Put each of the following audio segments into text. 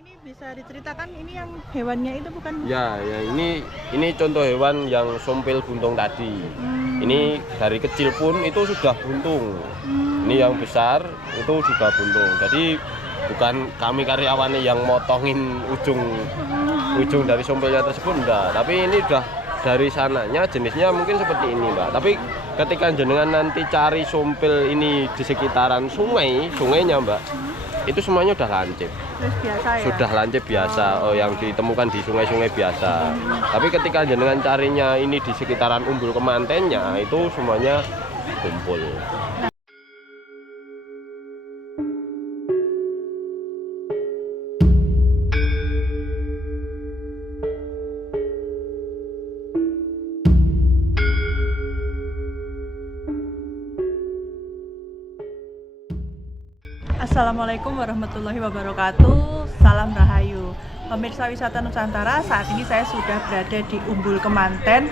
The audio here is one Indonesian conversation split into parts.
ini bisa diceritakan ini yang hewannya itu bukan? Ya, ini contoh hewan yang sumpil buntung tadi. Ini dari kecil pun itu sudah buntung. Ini yang besar itu juga buntung. Jadi bukan kami karyawannya yang motongin ujung dari sumpilnya tersebut, enggak. Tapi ini udah dari sananya jenisnya mungkin seperti ini, Mbak. Tapi ketika jenengan nanti cari sumpil ini di sekitaran sungainya, Mbak, itu semuanya udah lancip. Biasa ya? Sudah lancip biasa, yang ditemukan di sungai-sungai biasa. Tapi ketika jenengan carinya ini di sekitaran umbul kemantennya, itu semuanya kumpul. Assalamualaikum warahmatullahi wabarakatuh. Salam Rahayu. Pemirsa wisata Nusantara, saat ini saya sudah berada di Umbul Kemanten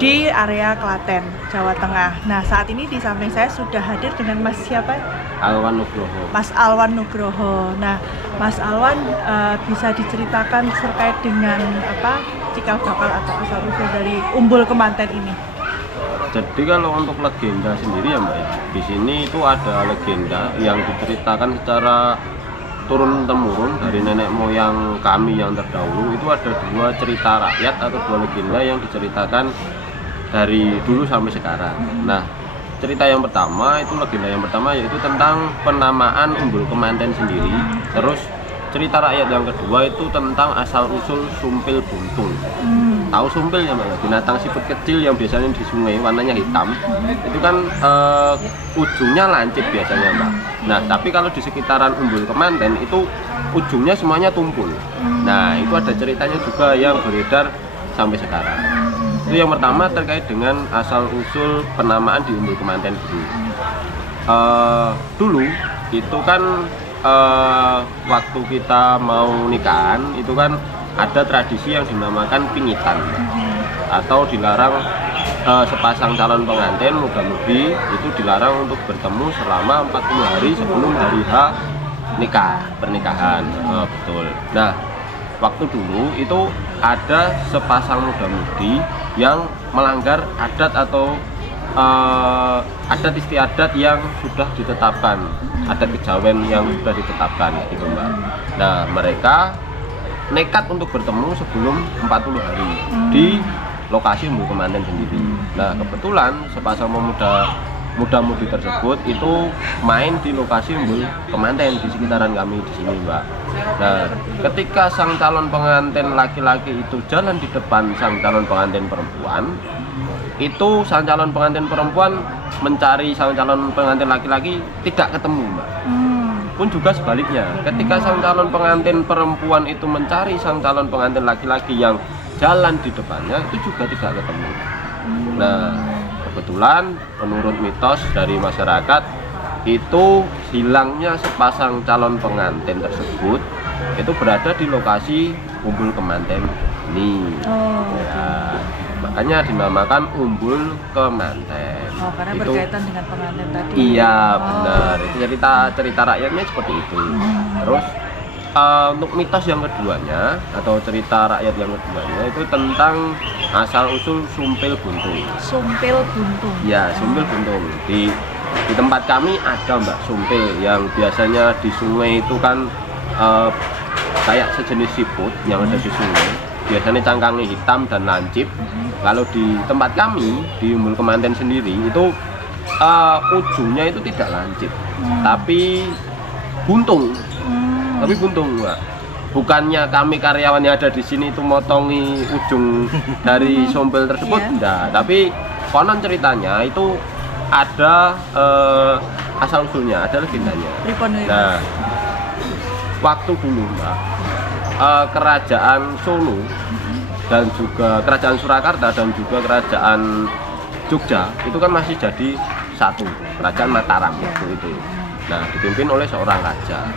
di area Klaten, Jawa Tengah. Nah, saat ini di samping saya sudah hadir dengan Mas siapa? Alwan Nugroho. Mas Alwan Nugroho. Nah, Mas Alwan bisa diceritakan terkait dengan apa cikal bakal atau asal usul dari Umbul Kemanten ini? Jadi kalau untuk legenda sendiri ya, Mbak, di sini itu ada legenda yang diceritakan secara turun temurun dari nenek moyang kami yang terdahulu. Itu ada dua cerita rakyat atau dua legenda yang diceritakan dari dulu sampai sekarang. Nah, cerita yang pertama itu legenda yang pertama yaitu tentang penamaan Umbul Kemanten sendiri. Terus cerita rakyat yang kedua itu tentang asal usul sumpil buntung. Tahu sumpil ya, Mbak? Binatang siput kecil yang biasanya di sungai warnanya hitam. Itu kan ujungnya lancip biasanya, Mbak. Nah, tapi kalau di sekitaran Umbul Kemanten itu ujungnya semuanya tumpul. Nah, itu ada ceritanya juga yang beredar sampai sekarang. Itu yang pertama terkait dengan asal usul penamaan di Umbul Kemanten dulu. Dulu itu kan waktu kita mau nikahan itu kan ada tradisi yang dinamakan pingitan, atau dilarang sepasang calon pengantin muda-mudi itu dilarang untuk bertemu selama 40 hari sebelum hari H pernikahan. Betul. Nah, waktu dulu itu ada sepasang muda-mudi yang melanggar adat atau adat istiadat yang sudah ditetapkan, adat kejawen yang sudah ditetapkan gitu, Mbak. Nah, mereka nekat untuk bertemu sebelum 40 hari di lokasi Umbul Kemanten sendiri. Nah, kebetulan sepasang muda-mudi tersebut itu main di lokasi Umbul Kemanten di sekitaran kami di sini, Mbak. Nah, ketika sang calon pengantin laki-laki itu jalan di depan sang calon pengantin perempuan, itu sang calon pengantin perempuan mencari sang calon pengantin laki-laki tidak ketemu, Mbak. Pun juga sebaliknya, ketika sang calon pengantin perempuan itu mencari sang calon pengantin laki-laki yang jalan di depannya, itu juga tidak ketemu. Nah, kebetulan menurut mitos dari masyarakat itu hilangnya sepasang calon pengantin tersebut itu berada di lokasi Umbul Kemanten ini. Ya, makanya dinamakan Umbul Kemanten. Karena itu berkaitan dengan pengantin tadi. Iya, benar. Itu cerita rakyatnya seperti itu. Terus untuk mitos yang keduanya atau cerita rakyat yang keduanya itu tentang asal usul sumpil buntung. Sumpil buntung. Ya, sumpil buntung. Di tempat kami ada, Mbak, sumpil yang biasanya di sungai itu kan kayak sejenis siput yang ada di sungai. Biasanya cangkangnya hitam dan lancip. Kalau di tempat kami di Umbul Kemanten sendiri itu ujungnya itu tidak lancip, tapi buntung. Tapi buntung, Mbak. Bukannya kami karyawan yang ada di sini itu motongi ujung dari sumpil tersebut, enggak. Tapi konon ceritanya itu ada asal usulnya, ada legendanya. Nah, waktu dulu, Mbak, kerajaan Solo dan juga kerajaan Surakarta dan juga kerajaan Jogja itu kan masih jadi satu, kerajaan Mataram waktu itu. Nah, dipimpin oleh seorang raja.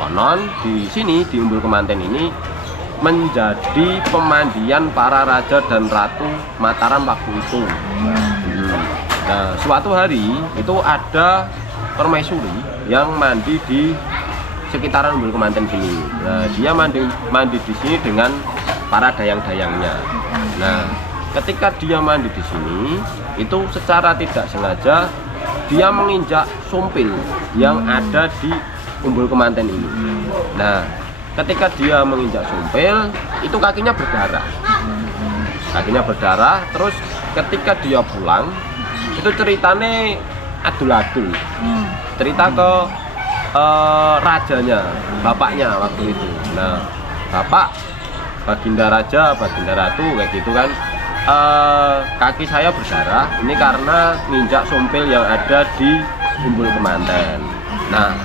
Konon di sini di Umbul Kemanten ini menjadi pemandian para raja dan ratu Mataram waktu itu. Nah, suatu hari itu ada permaisuri yang mandi di sekitaran Umbul Kemanten sini. Nah, dia mandi di sini dengan para dayang-dayangnya. Nah, ketika dia mandi di sini, itu secara tidak sengaja dia menginjak sumpil yang ada di Umbul Kemanten ini. Nah, ketika dia menginjak sumpil, itu kakinya berdarah. Kakinya berdarah, terus ketika dia pulang, itu ceritanya adul-adul. Cerita ke rajanya, bapaknya waktu itu. Nah, bapak Baginda Raja, Baginda Ratu kayak gitu kan, kaki saya berdarah ini karena nginjak sumpil yang ada di Umbul Kemanten. Nah,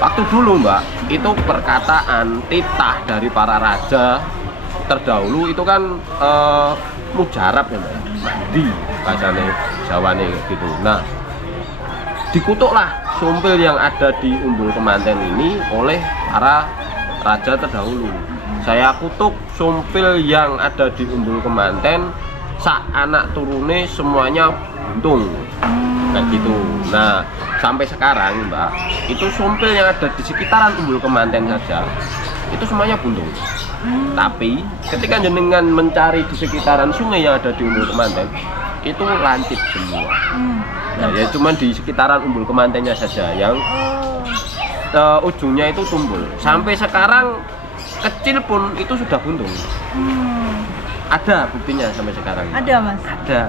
waktu dulu Mbak, itu perkataan titah dari para raja terdahulu itu kan mujarab ya Mbak, mandi bahasanya Jawane gitu. Nah, dikutuklah sumpil yang ada di Umbul Kemanten ini oleh para raja terdahulu. Saya kutuk sumpil yang ada di Umbul Kemanten, sak anak turune semuanya buntung kayak gitu. Nah, sampai sekarang Mbak, itu sumpil yang ada di sekitaran Umbul Kemanten saja itu semuanya buntung. Tapi ketika jenengan mencari di sekitaran sungai yang ada di Umbul Kemanten, itu lancip semua. Nah, ya cuman di sekitaran Umbul Kemantennya saja yang ujungnya itu tumbul. Sampai sekarang kecil pun itu sudah buntung. Ada buktinya sampai sekarang. Ada Mas? Ada.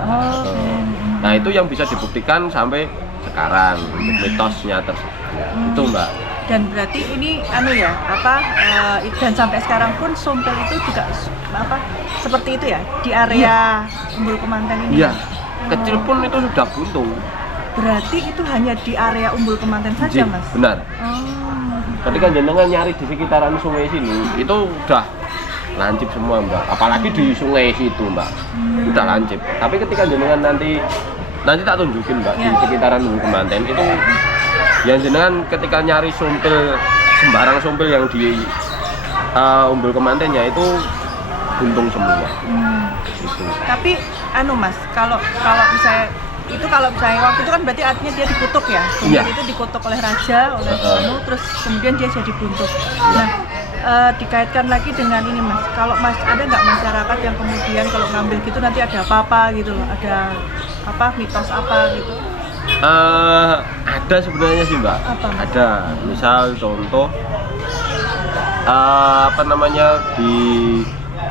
Nah, itu yang bisa dibuktikan sampai sekarang untuk mitosnya tersebut. Itu Mbak. Dan berarti ini dan sampai sekarang pun sumpil itu juga seperti itu ya di area Umbul Kemanten ini. Iya. Kecil pun itu sudah buntung. Berarti itu hanya di area Umbul Kemanten saja, Mas? Benar. Ketika jenengan nyari di sekitaran sungai sini, itu udah lancip semua Mbak. Apalagi di sungai situ Mbak, udah lancip. Tapi ketika jenengan nanti tak tunjukin Mbak, di sekitaran Umbul Kemanten itu, yang jenengan ketika nyari sumpil, sembarang sumpil yang di Umbul Kemantennya itu buntung semua. Gitu. Tapi Mas, kalau misalnya waktu itu kan berarti artinya dia dikutuk ya. Sumpil itu dikutuk oleh raja, oleh terus kemudian dia jadi buntung. Nah, dikaitkan lagi dengan ini Mas. Kalau Mas ada nggak masyarakat yang kemudian kalau ngambil gitu nanti ada apa-apa gitu loh, ada mitos apa gitu? Ada sebenarnya sih Mbak. Apa, Mas? Ada. Misal contoh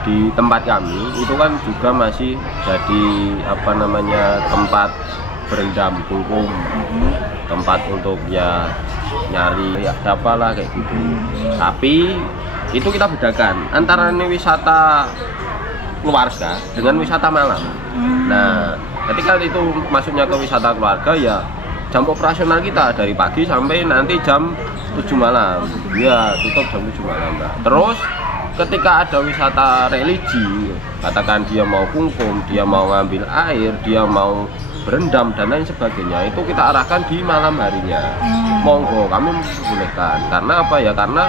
di tempat kami itu kan juga masih jadi tempat berendam kungkum, tempat untuk ya nyari apalah kayak gitu. Tapi itu kita bedakan antara ini wisata keluarga dengan wisata malam. Nah, ketika itu masuknya ke wisata keluarga, ya jam operasional kita dari pagi sampai nanti jam 7 malam. Ya, tutup jam 7 malam Mbak. Terus ketika ada wisata religi, katakan dia mau kungkum, dia mau ngambil air, dia mau berendam dan lain sebagainya, itu kita arahkan di malam harinya. Monggo, kami memperbolehkan. Karena apa ya? Karena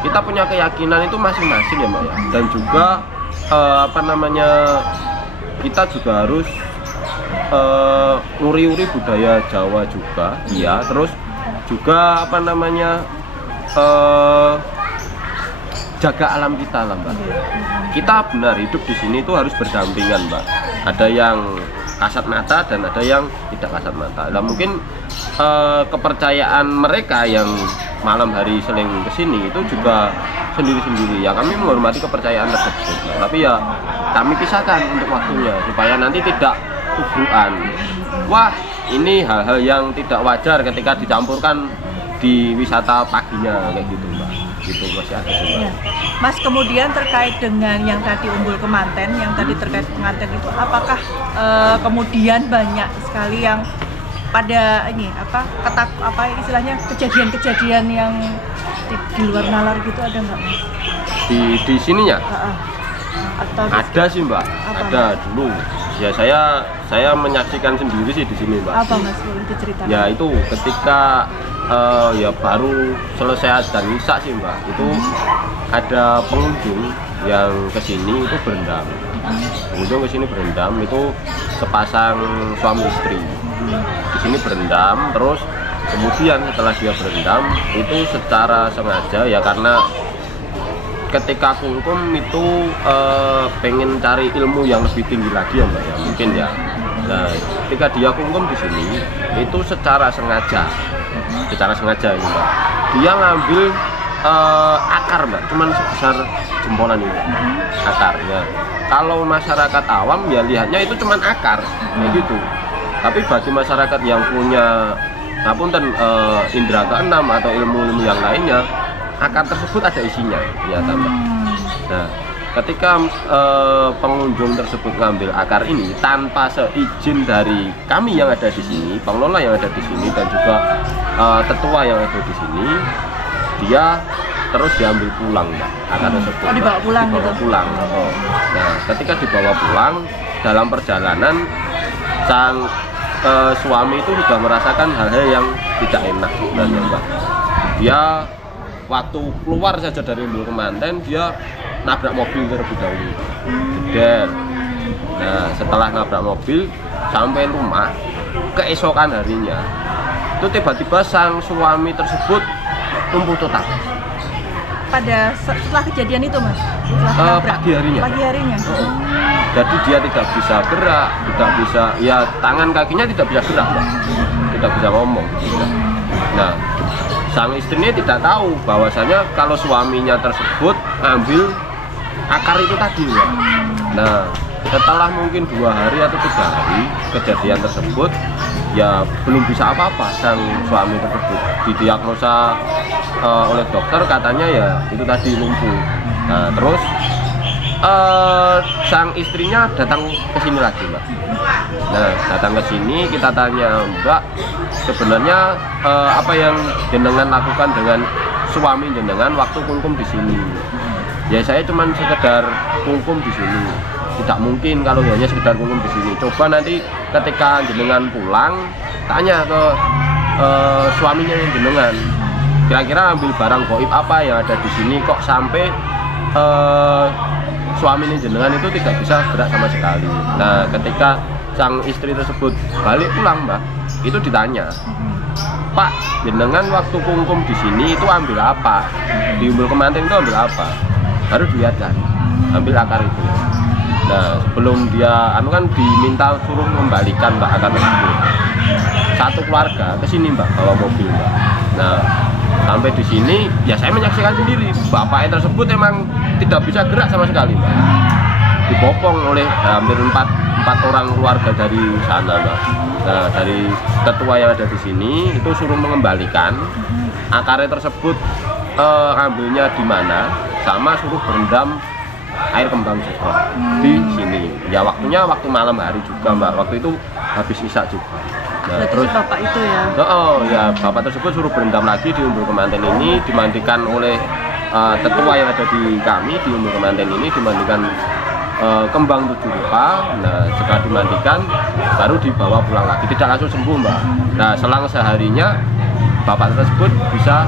kita punya keyakinan itu masing-masing ya Mbak ya. Dan juga kita juga harus nguri-uri budaya Jawa juga, iya. Terus juga jaga alam kita lah Mbak. Kita benar hidup di sini itu harus berdampingan Mbak. Ada yang kasat mata dan ada yang tidak kasat mata. Nah, mungkin kepercayaan mereka yang malam hari seling kesini itu juga sendiri-sendiri. Ya kami menghormati kepercayaan tersebut. Tapi ya kami pisahkan untuk waktunya supaya nanti tidak tubrukan. Wah, ini hal-hal yang tidak wajar ketika dicampurkan di wisata paginya kayak gitu Mbak. Gitu masih ada sih Mbak. Ya. Mas, kemudian terkait dengan yang tadi Umbul Kemanten, yang tadi terkait pengantin itu, apakah kemudian banyak sekali yang pada istilahnya kejadian-kejadian yang di luar nalar gitu, ada nggak Mas? Di sininya? Atau ada sih Mbak. Ada dulu. Ya saya menyaksikan sendiri sih di sini Mbak. Apa Mas, boleh diceritakan? Ya itu ketika ya baru selesai adzan isya sih Mbak, itu ada pengunjung yang kesini itu berendam. Pengunjung kesini berendam itu sepasang suami istri. Di sini berendam, terus kemudian setelah dia berendam itu secara sengaja ya, karena ketika kungkum itu pengen cari ilmu yang lebih tinggi lagi ya Mbak ya, mungkin ya. Nah, ketika dia kungkum di sini itu secara sengaja ini Mbak, dia ngambil akar Mbak, cuman sebesar jempolan ini akarnya. Kalau masyarakat awam ya lihatnya itu cuman akar kayak gitu, tapi bagi masyarakat yang punya indera keenam atau ilmu-ilmu yang lainnya, akar tersebut ada isinya ya Mbak. Nah, ketika pengunjung tersebut ngambil akar ini tanpa seizin dari kami yang ada di sini, pengelola yang ada di sini dan juga tetua yang ada di sini, dia terus diambil pulang Mbak, akar tersebut. Dibawa pulang gitu. Pulang. Nah, ketika dibawa pulang dalam perjalanan, sang suami itu sudah merasakan hal-hal yang tidak enak sebenarnya Mbak. Dia waktu keluar saja dari Umbul Kemanten, dia nabrak mobil terlebih dahulu, jeder. Nah, setelah nabrak mobil sampai rumah keesokan harinya itu tiba-tiba sang suami tersebut lumpuh total. Setelah kejadian itu Mas? Setelah pagi harinya. Jadi dia tidak bisa gerak, tidak bisa, ya tangan kakinya tidak bisa gerak Mbak, tidak bisa ngomong gitu. Nah, sang istrinya tidak tahu bahwasanya kalau suaminya tersebut ngambil akar itu tadi Mbak. Nah, setelah mungkin 2 hari atau 3 hari kejadian tersebut, ya belum bisa apa-apa sang suami tersebut. Didiagnosa oleh dokter, katanya ya itu tadi lumpuh. Nah, terus sang istrinya datang ke sini lagi Mbak. Nah, datang ke sini, kita tanya, Mbak, sebenarnya apa yang jenengan lakukan dengan suami jenengan waktu kungkum di sini? Ya saya cuma sekedar kungkum di sini. Tidak mungkin kalau hanya sekedar kungkum di sini. Coba nanti ketika jenengan pulang, tanya ke suaminya yang jenengan. Kira-kira ambil barang gaib apa yang ada di sini kok sampai suami jenengan itu tidak bisa gerak sama sekali. Nah, ketika sang istri tersebut balik pulang Mbak, itu ditanya, Pak, jenengan waktu kungkum di sini itu ambil apa? Di Umbul Kemanten itu ambil apa? Baru dilihatkan, ambil akar itu. Nah, sebelum dia kan diminta suruh membalikan Mbak akar tersebut. Satu keluarga ke sini Mbak, bawa mobil Mbak. Nah, sampai di sini ya saya menyaksikan sendiri, bapaknya tersebut emang tidak bisa gerak sama sekali Mbak. Dibopong oleh hampir 4 orang keluarga dari sana Mbak. Nah, dari tetua yang ada di sini itu suruh mengembalikan akarnya tersebut, ambilnya di mana, sama suruh berendam air kembang juga di sini. Ya waktunya waktu malam hari juga Mbak, waktu itu habis isya juga. Nah, terus bapak itu ya? Ya bapak tersebut suruh berendam lagi di Umbul Kemanten ini, dimandikan oleh tetua yang ada di kami di Umbul Kemanten ini, dimandikan kembang 7 rupa. Nah, setelah dimandikan baru dibawa pulang lagi, tidak langsung sembuh Mbak. Nah, selang seharinya bapak tersebut bisa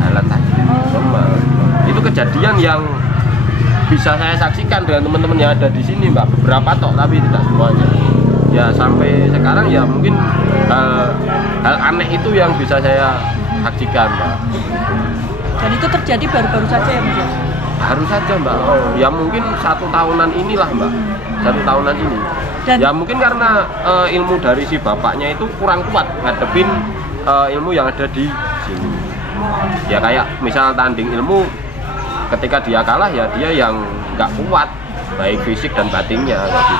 jalan lagi normal. Itu kejadian yang bisa saya saksikan dengan teman-teman yang ada di sini Mbak, beberapa tok tapi tidak semuanya. Ya sampai sekarang ya mungkin hal aneh itu yang bisa saya saksikan Mbak. Dan itu terjadi baru-baru saja ya Mas? Baru saja Mbak. Ya mungkin 1 tahunan inilah Mbak, 1 tahunan ini. Dan ya mungkin karena ilmu dari si bapaknya itu kurang kuat ngadepin ilmu yang ada di sini. Ya kayak misal tanding ilmu, ketika dia kalah ya dia yang nggak kuat baik fisik dan batinnya gitu.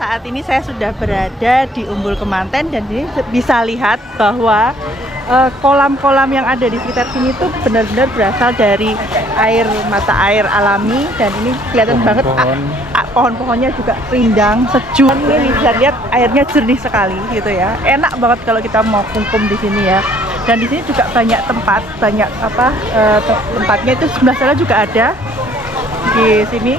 Saat ini saya sudah berada di Umbul Kemanten dan ini bisa lihat bahwa kolam-kolam yang ada di sekitar sini tuh benar-benar berasal dari mata air alami, dan ini kelihatan banget pohon-pohonnya juga rindang, sejuk. Ini bisa lihat airnya jernih sekali gitu ya. Enak banget kalau kita mau kungkum di sini ya. Dan di sini juga banyak tempat, tempatnya itu sebelah sana juga ada di sini.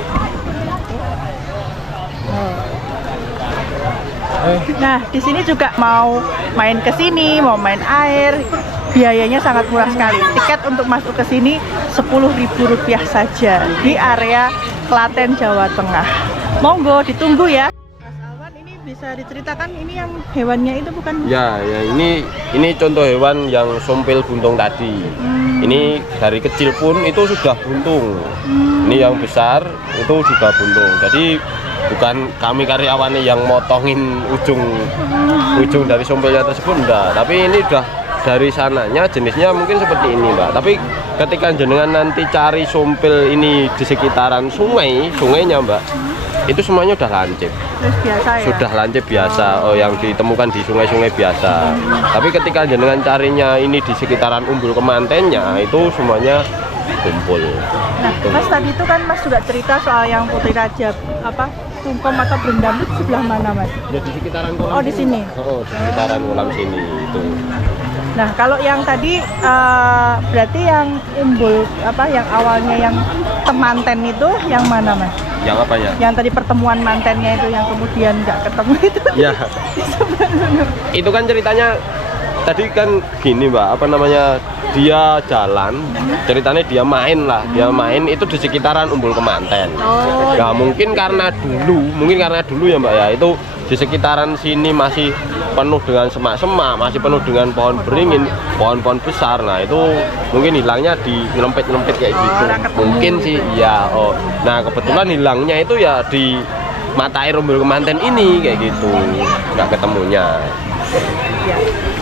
Nah, di sini juga mau main ke sini, mau main air, biayanya sangat murah sekali. Tiket untuk masuk ke sini Rp10.000 saja di area Klaten, Jawa Tengah. Monggo ditunggu ya. Mas Alwan, ini bisa diceritakan ini yang hewannya itu bukan? Ya, ini contoh hewan yang sompil buntung tadi. Ini dari kecil pun itu sudah buntung. Ini yang besar itu juga buntung. Jadi bukan kami karyawannya yang motongin ujung dari sompilnya tersebut, enggak. Tapi ini udah dari sananya jenisnya mungkin seperti ini, Mbak. Tapi ketika jenengan nanti cari sompil ini di sekitaran sungainya, Mbak, itu semuanya udah lancip. Biasa ya? Sudah lancip biasa, yang ditemukan di sungai-sungai biasa. Tapi ketika jenengan carinya ini di sekitaran Umbul Kemantennya, itu semuanya kumpul. Nah, Mas tadi itu kan Mas juga cerita soal yang Putri Raja Sungkom atau Berendam itu sebelah mana, Mas? Ya di sekitaran kolam. Oh, di sini. Oh, di sekitaran kolam sini itu. Nah, kalau yang tadi berarti yang umbul yang awalnya yang temanten itu yang mana, Mas? Yang apa ya? Yang tadi pertemuan mantennya itu yang kemudian nggak ketemu itu. Ya. Itu kan ceritanya tadi kan gini, Mbak, dia jalan, ceritanya dia main itu di sekitaran Umbul Kemanten. Oh, nah, mungkin karena dulu ya, Mbak, ya, itu di sekitaran sini masih penuh dengan semak-semak, masih penuh dengan pohon beringin, pohon-pohon besar. Nah, itu mungkin hilangnya di nyelempit-nyelempit kayak gitu. Mungkin sih, ya. Nah, kebetulan hilangnya itu ya di mata air Umbul Kemanten ini kayak gitu, nggak ketemunya. Ya.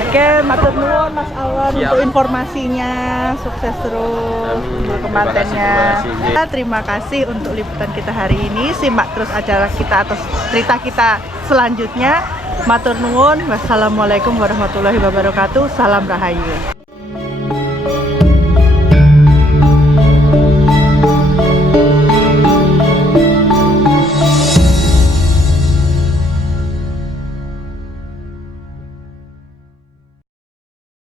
Oke, matur nuwun Mas Alwan untuk informasinya, sukses terus untuk kemantennya. Terima kasih untuk liputan kita hari ini. Simak terus acara kita atau cerita kita selanjutnya. Matur nuwun. Wassalamualaikum warahmatullahi wabarakatuh. Salam Rahayu.